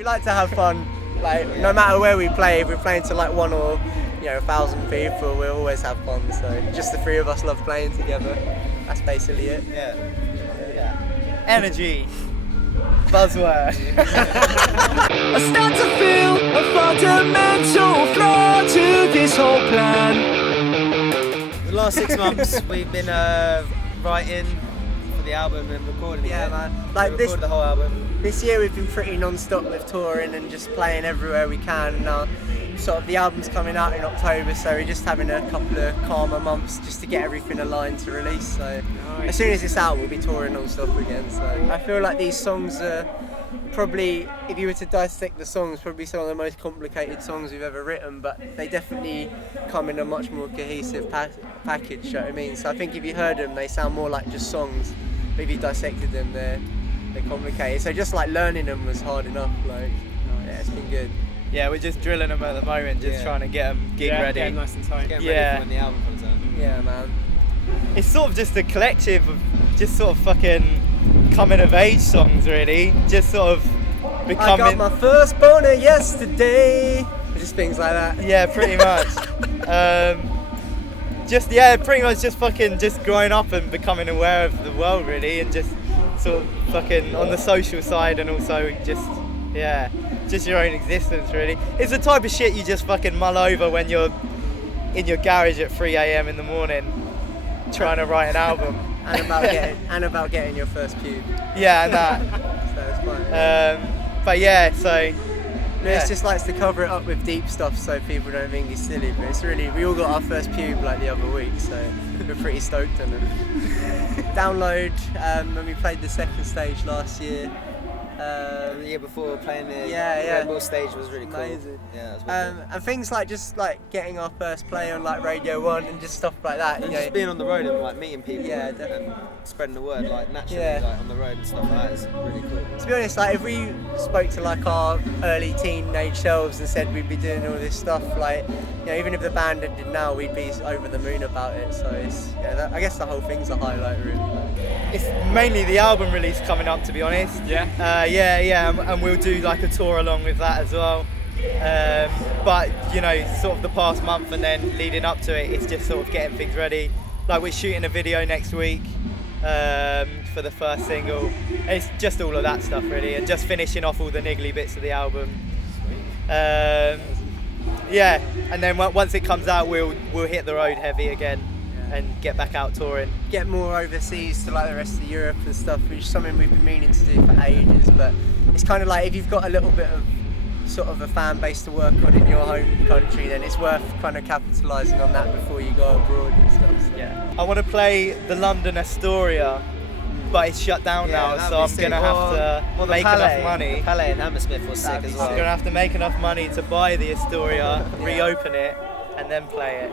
We like to have fun, like no matter where we play. If we're playing to like 1 or 1,000 people, we always have fun. So just the three of us love playing together. That's basically it. Yeah. Energy. Buzzword. I start to feel a fundamental flaw to this whole plan. The last 6 months we've been writing for the album and recording it. Man. Like we this, recorded the whole album. This year we've been pretty non-stop with touring and just playing everywhere we can. And now, sort of the album's coming out in October, so we're just having a couple of calmer months just to get everything aligned to release. So as soon as it's out, we'll be touring non-stop again. So I feel like these songs are probably, if you were to dissect the songs, probably some of the most complicated songs we've ever written, but they definitely come in a much more cohesive package, you know what I mean? So I think if you heard them, they sound more like just songs, but if you dissected them, they're complicated. So just like learning them was hard enough, like, yeah, it's been good. Yeah, we're just drilling them at the moment, just trying to get them gig ready. Yeah, nice and tight. Getting ready for when the album comes out. Yeah, man. It's sort of just a collective of just sort of fucking coming of age songs, really. Just sort of becoming. I got my first boner yesterday. Just things like that. Yeah, pretty much. Pretty much just fucking just growing up and becoming aware of the world, really, and just sort of fucking on the social side, and also just your own existence, really. It's the type of shit you just fucking mull over when you're in your garage at 3 a.m. in the morning trying to write an album. and about getting your first pube. Yeah, and that. So it's fine. But yeah, so. Lewis just likes to cover it up with deep stuff so people don't think he's silly, but it's really, we all got our first pube like the other week, so we're pretty stoked on it. Download, when we played the second stage last year. The year before, playing the Red Bull stage was really amazing. Cool. Yeah, that was really cool. And things like just like getting our first play on like Radio 1 and just stuff like that. And just being on the road and like meeting people. Yeah, definitely. And spreading the word like naturally, like on the road and stuff like that is really cool. To be honest, like if we spoke to like our early teenage selves and said we'd be doing all this stuff, like even if the band ended now, we'd be over the moon about it. So it's I guess the whole thing's a highlight, really. It's mainly the album release coming up, to be honest. And we'll do like a tour along with that as well. But sort of the past month and then leading up to it, it's just sort of getting things ready. Like we're shooting a video next week for the first single. It's just all of that stuff, really, and just finishing off all the niggly bits of the album. And then once it comes out, we'll hit the road heavy again. And get back out touring. Get more overseas to like the rest of Europe and stuff, which is something we've been meaning to do for ages, but it's kind of like if you've got a little bit of sort of a fan base to work on in your home country, then it's worth kind of capitalising on that before you go abroad and stuff. So. Yeah. I want to play the London Astoria, but it's shut down now, so I'm going to have to make enough money. The Palais in Hammersmith was sick as well. I'm going to have to make enough money to buy the Astoria, reopen it, and then play it.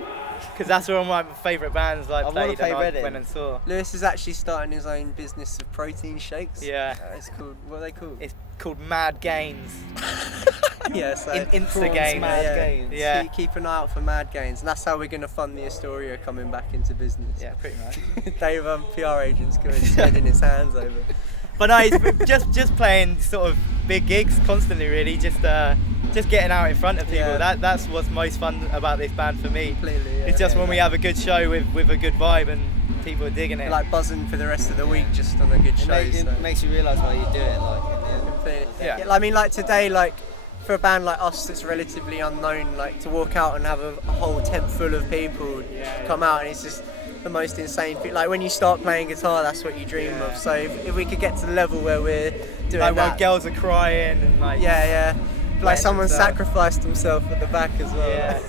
Because that's where all my favourite bands played and I went and saw. Lewis is actually starting his own business of protein shakes. Yeah. It's called, what are they called? It's called Mad Gains. Yeah, so Insta Gains. Gains. Yeah. Keep an eye out for Mad Gains, and that's how we're going to fund the Astoria coming back into business. Yeah, pretty much. Dave, PR agent's getting his hands over. But no, it's just playing sort of big gigs constantly, really. Just getting out in front of people. Yeah. That's what's most fun about this band for me. Completely, yeah. It's just when we have a good show with a good vibe and people are digging it. Like buzzing for the rest of the week just on a good show. It makes you realise why you do it. Yeah. I mean, like today, like for a band like us that's relatively unknown, like to walk out and have a whole tent full of people come out, and it's just the most insane thing. Like when you start playing guitar, that's what you dream of. So if we could get to the level where we're doing like that, when girls are crying and like like someone sacrificed himself at the back as well. Yeah.